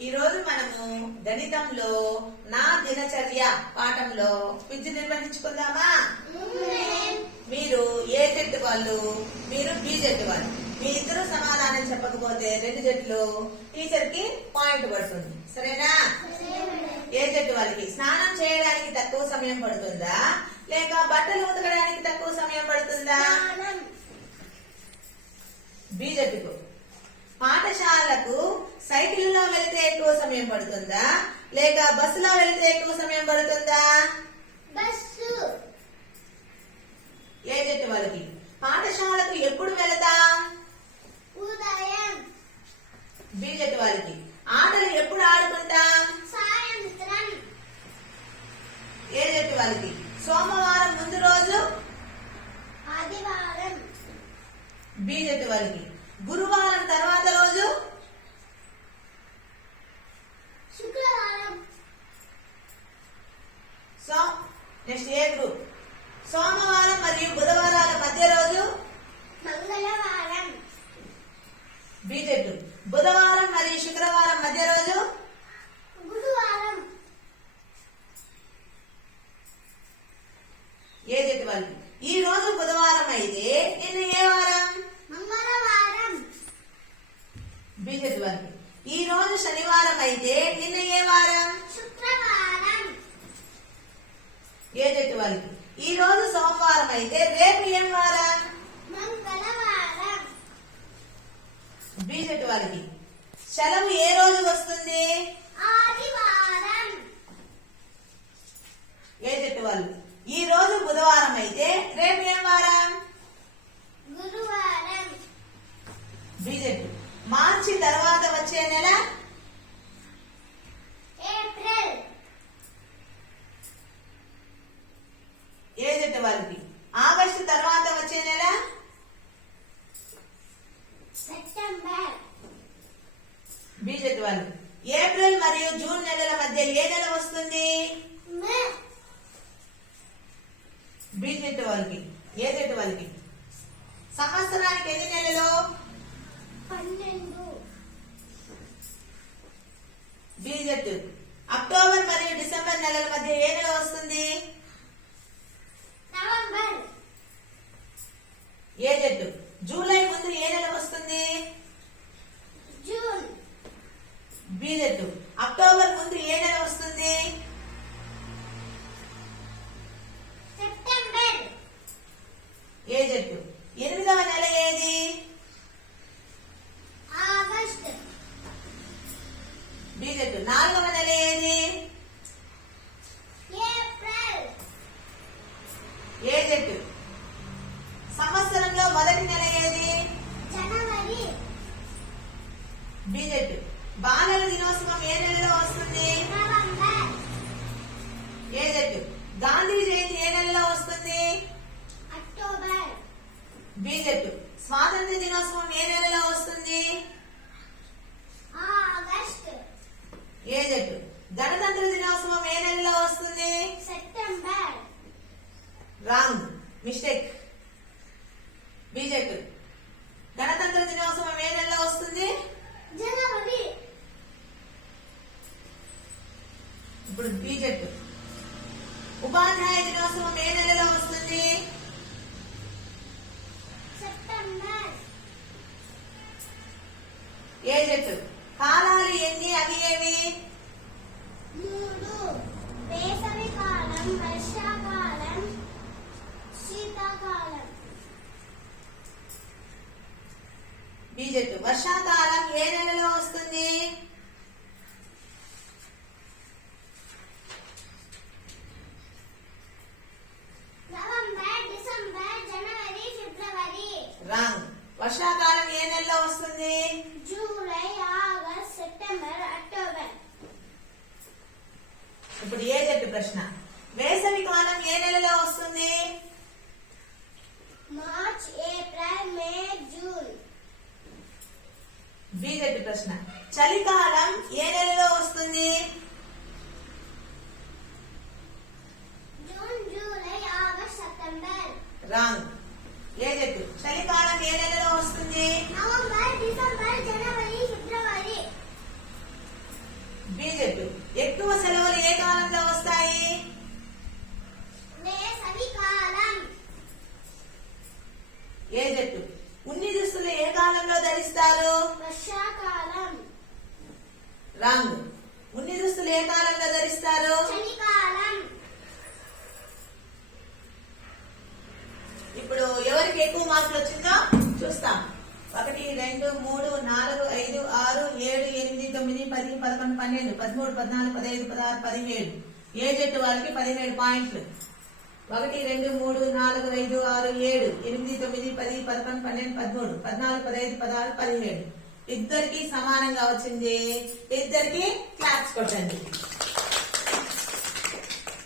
ఈ రోజు మనము గణితంలో నా దినచర్య పాఠంలో క్విజ్ నిర్వహించుకుందామా? మీరు ఏ జట్టు వాళ్ళు? మీరు బి జట్టు వాళ్ళు. మీ ఇద్దరు సమాధానం చెప్పకపోతే రెండు జట్లు టీచర్కి పాయింట్ పడుతుంది. సరేనా? ఏ జట్టు వాళ్ళకి? స్నానం చేయడానికి తక్కువ సమయం పడుతుందా? లేక బట్టలు ఉతకడానికి తక్కువ సమయం పడుతుందా? బి జట్టుకు. పాఠశాలకు సైకిల్లో వెళితే ఎక్కువ సమయం పడుతుందా? లేక బస్సులో వెళితే ఎక్కువ సమయం పడుతుందా? బస్సు. ఏ జట్టు వాళ్ళకి. పాఠశాలకు ఎప్పుడు వెళతాం? ఉదయం. బి జట్టు వాళ్ళకి. ఆటలు ఎప్పుడు ఆడుకుంటాం? సాయంత్రం. ఏ జట్టు వాళ్ళకి. సోమవారం ముందు రోజు? ఆదివారం. బి జట్టు వాళ్ళకి. గురువారం తర్వాత రోజు శుక్రవారం సో నెక్స్ట్ ఏ గ్రూప్ సోమవారం మరియు బుధవారాల మధ్య రోజు? మంగళవారం. బి జట్టు బుధవారం మరియు శుక్రవారం మధ్య రోజు? గురువారం. ఏ జట్టు వాళ్ళకి ఈ రోజు బుధవారం అయితే నిన్న ఏ వారం? మంగళవారం. బి జట్టు వాళ్ళకి. ఈ రోజు శనివారం అయితే నిన్న ఏ వారం శుక్రవారం ఏ జట్టు వాళ్ళకి? ఈ రోజు సోమవారం అయితే రేపు ఏం వారం? మంగళవారం. బి జట్టు వాళ్ళకి. సెలవు ఏ రోజు వస్తుంది? ఆదివారం. ఏ జట్టు వాళ్ళు? ఈ రోజు బుధవారం అయితే రేపు ఏం వారం గురువారం బి జట్టు మార్చి తర్వాత వచ్చే నెల ఏప్రిల్ ఏ జట్టు వాళ్ళకి ఆగస్టు తర్వాత వచ్చే నెల సెప్టెంబర్ వాళ్ళు ఏప్రిల్ మరియు జూన్ నెలల మధ్య ఏ నెల వస్తుంది? సంవత్సరానికి ఎన్ని నెలలు? పన్నెండు. బి జట్టు. అక్టోబర్ మరియు డిసెంబర్ నెలల మధ్య ఏ నెల వస్తుంది? జట్టు అక్టోబర్ ముందు ఏ నెల వస్తుంది? సెప్టెంబర్. ఏ జట్టు? ఎనిమిదవ నెల ఏది? ఆగస్ట్. బి జట్టు. నాలుగవ నెల ఏది? ఏప్రిల్. ఏ జట్టు సంవత్సరంలో మొదటి నెల ఏది జనవరి బి జట్టు బాలల దినోత్సవం ఏ నెలలో వస్తుంది నవంబర్ ఏ జట్టు గాంధీ జయంతి ఏ నెలలో వస్తుంది అక్టోబర్ బి జట్టు స్వాతంత్ర దినోత్సవం ఏ నెలలో వస్తుంది ఆగస్ట్ ఏ జట్టు గణతంత్ర దినోత్సవం ఏ నెలలో వస్తుంది సెప్టెంబర్ రాంగ్ మిస్టేక్ బి జట్టు గణతంత్ర దినోత్సవం ఏ నెలలో వస్తుంది? జనవరి. ఇప్పుడు బి జట్టు ఉపాధ్యాయ దినోత్సవం ఏ నెలలో వస్తుంది? సెప్టెంబర్. ఏ జట్టు కాలాలు ఎన్ని అవి ఏవి మూడు వేసవి కాలం వర్షాకాలం శీతాకాలం బి జట్టు. వర్షాకాలం ఏ నెలలో వస్తుంది? రాంగ్. వర్షాకాలం ఏ నెలలో వస్తుంది? July August September October. ఇప్పుడు ఏ జట్టు ప్రశ్న? వేసవి కాలం ఏ నెలలో వస్తుంది? March April May June. B జట్టు ప్రశ్న. చలికాలం ఏ నెలలో వస్తుంది? June July August September. Wrong. A జట్టు చలికాలం ఏ నెలలో వస్తుంది నవంబర్ డిసెంబర్ జనవరి ఫిబ్రవరి జట్టు ఎక్కువ సెలవులు ఏ కాలంలో వస్తాయి వేసవికాలం ఏ జట్టు ఉన్ని దుస్తులు ఏ కాలంలో ధరిస్తారు వర్షాకాలం రాంగ్. ఉన్ని దుస్తులు ఏ కాలంలో ధరిస్తారు? ఇప్పుడు ఎవరికి ఎక్కువ మార్కులు వచ్చిందో చూస్తాం. ఒకటి రెండు మూడు నాలుగు ఐదు ఆరు ఏడు ఎనిమిది తొమ్మిది పది పదకొండు పన్నెండు పదమూడు పద్నాలుగు పదహైదు పదహారు పదిహేడు. ఏ జట్టు వాళ్ళకి పదిహేడు పాయింట్లు? ఒకటి రెండు మూడు నాలుగు ఐదు ఆరు ఏడు ఎనిమిది తొమ్మిది పది పదకొండు పన్నెండు పదమూడు పద్నాలుగు పదహైదు పదహారు పదిహేడు. ఇద్దరికి సమానంగా వచ్చింది. ఇద్దరికి క్లాప్స్ కొట్టండి.